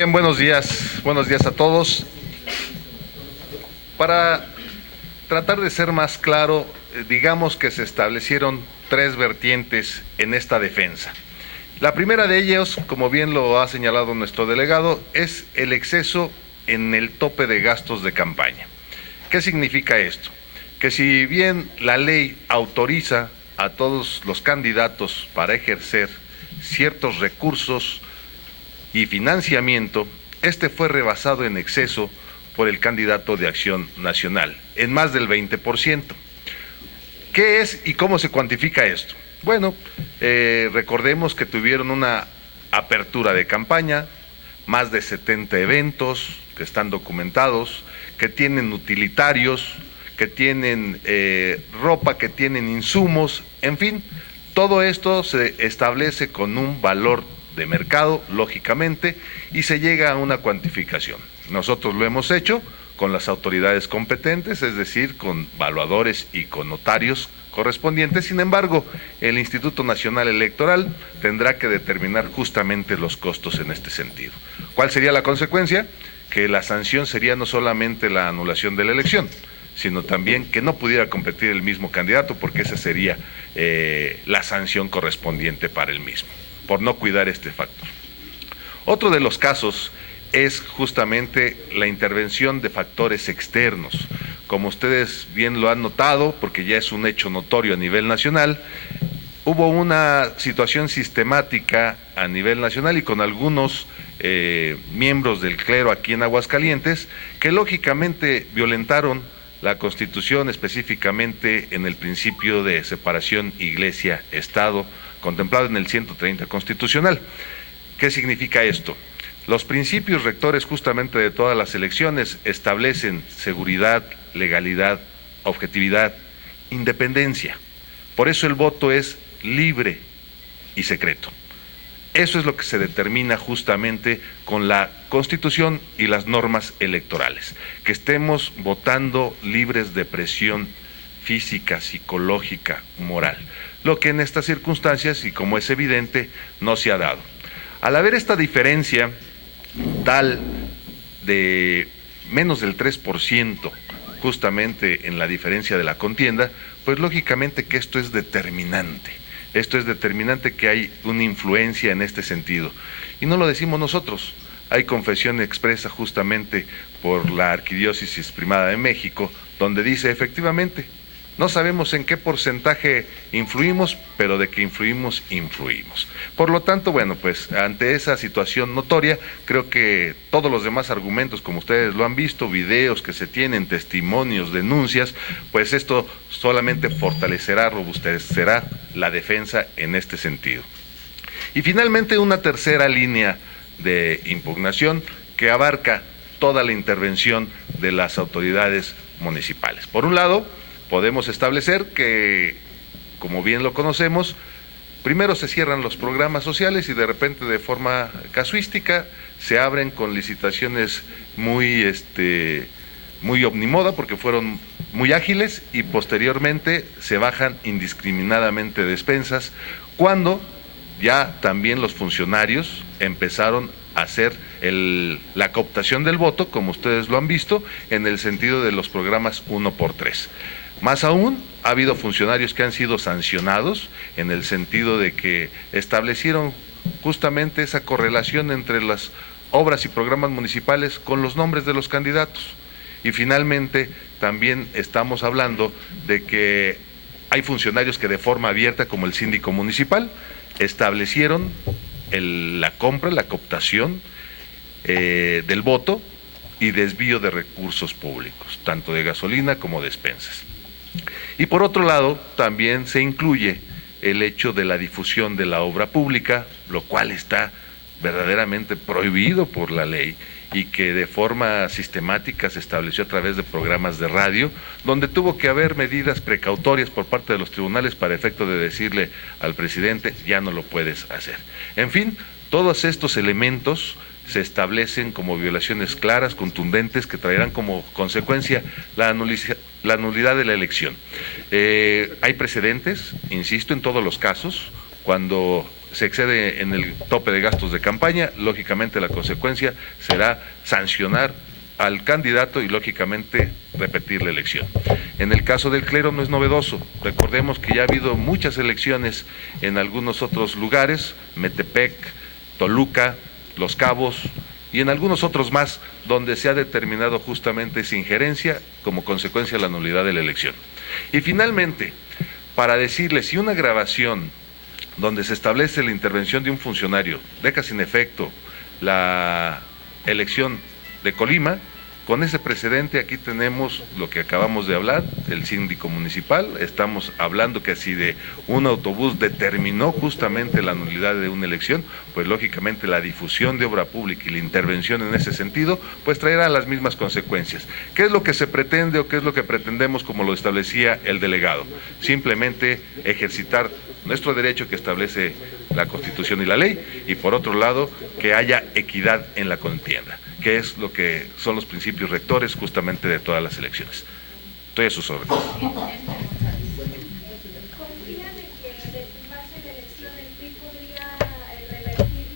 Bien, buenos días a todos. Para tratar de ser más claro, digamos que se establecieron tres vertientes en esta defensa. La primera de ellas, como bien lo ha señalado nuestro delegado, es el exceso en el tope de gastos de campaña. ¿Qué significa esto? Que si bien la ley autoriza a todos los candidatos para ejercer ciertos recursos y financiamiento, este fue rebasado en exceso por el candidato de Acción Nacional, en más del 20%. ¿Qué es y cómo se cuantifica esto? Bueno, recordemos que tuvieron una apertura de campaña, más de 70 eventos que están documentados, que tienen utilitarios, que tienen ropa, que tienen insumos, en fin, todo esto se establece con un valor de mercado, lógicamente, y se llega a una cuantificación. Nosotros lo hemos hecho con las autoridades competentes, es decir, con evaluadores y con notarios correspondientes. Sin embargo, el Instituto Nacional Electoral tendrá que determinar justamente los costos en este sentido. ¿Cuál sería la consecuencia? Que la sanción sería no solamente la anulación de la elección, sino también que no pudiera competir el mismo candidato, porque esa sería la sanción correspondiente para el mismo, por no cuidar este factor. Otro de los casos es justamente la intervención de factores externos. Como ustedes bien lo han notado, porque ya es un hecho notorio a nivel nacional, hubo una situación sistemática a nivel nacional y con algunos miembros del clero aquí en Aguascalientes que lógicamente violentaron la Constitución, específicamente en el principio de separación Iglesia-Estado, contemplado en el 130 constitucional. ¿Qué significa esto? Los principios rectores justamente de todas las elecciones establecen seguridad, legalidad, objetividad, independencia. Por eso el voto es libre y secreto. Eso es lo que se determina justamente con la Constitución y las normas electorales, que estemos votando libres de presión física, psicológica, moral, lo que en estas circunstancias, y como es evidente, no se ha dado. Al haber esta diferencia tal de menos del 3% justamente en la diferencia de la contienda, pues lógicamente que esto es determinante. Esto es determinante, que hay una influencia en este sentido. Y no lo decimos nosotros, hay confesión expresa justamente por la Arquidiócesis Primada de México, donde dice efectivamente, no sabemos en qué porcentaje influimos, pero de que influimos, influimos. Por lo tanto, bueno, pues ante esa situación notoria, creo que todos los demás argumentos, como ustedes lo han visto, videos que se tienen, testimonios, denuncias, pues esto solamente fortalecerá, robustecerá la defensa en este sentido. Y finalmente una tercera línea de impugnación que abarca toda la intervención de las autoridades municipales. Por un lado, podemos establecer que, como bien lo conocemos, primero se cierran los programas sociales y de repente de forma casuística se abren con licitaciones muy omnimoda, porque fueron muy ágiles, y posteriormente se bajan indiscriminadamente despensas, cuando ya también los funcionarios empezaron a hacer la cooptación del voto, como ustedes lo han visto, en el sentido de los programas 1x3. Más aún, ha habido funcionarios que han sido sancionados en el sentido de que establecieron justamente esa correlación entre las obras y programas municipales con los nombres de los candidatos. Y finalmente, también estamos hablando de que hay funcionarios que de forma abierta, como el síndico municipal, establecieron la compra, la cooptación del voto y desvío de recursos públicos, tanto de gasolina como despensas. Y por otro lado, también se incluye el hecho de la difusión de la obra pública, lo cual está verdaderamente prohibido por la ley y que de forma sistemática se estableció a través de programas de radio, donde tuvo que haber medidas precautorias por parte de los tribunales para efecto de decirle al presidente, ya no lo puedes hacer. En fin, todos estos elementos se establecen como violaciones claras, contundentes, que traerán como consecuencia la nulidad de la elección. Hay precedentes, insisto, en todos los casos, cuando se excede en el tope de gastos de campaña, lógicamente la consecuencia será sancionar al candidato y lógicamente repetir la elección. En el caso del clero no es novedoso, recordemos que ya ha habido muchas elecciones en algunos otros lugares, Metepec, Toluca, Los Cabos y en algunos otros más, donde se ha determinado justamente esa injerencia como consecuencia de la nulidad de la elección. Y finalmente, para decirles si una grabación donde se establece la intervención de un funcionario deja sin efecto la elección de Colima, con ese precedente aquí tenemos lo que acabamos de hablar, el síndico municipal, estamos hablando que si de un autobús determinó justamente la nulidad de una elección, pues lógicamente la difusión de obra pública y la intervención en ese sentido, pues traerá las mismas consecuencias. ¿Qué es lo que se pretende o qué es lo que pretendemos como lo establecía el delegado? Simplemente ejercitar nuestro derecho que establece la Constitución y la ley, y por otro lado, que haya equidad en la contienda, que es lo que son los principios rectores justamente de todas las elecciones. Estoy a sus órdenes.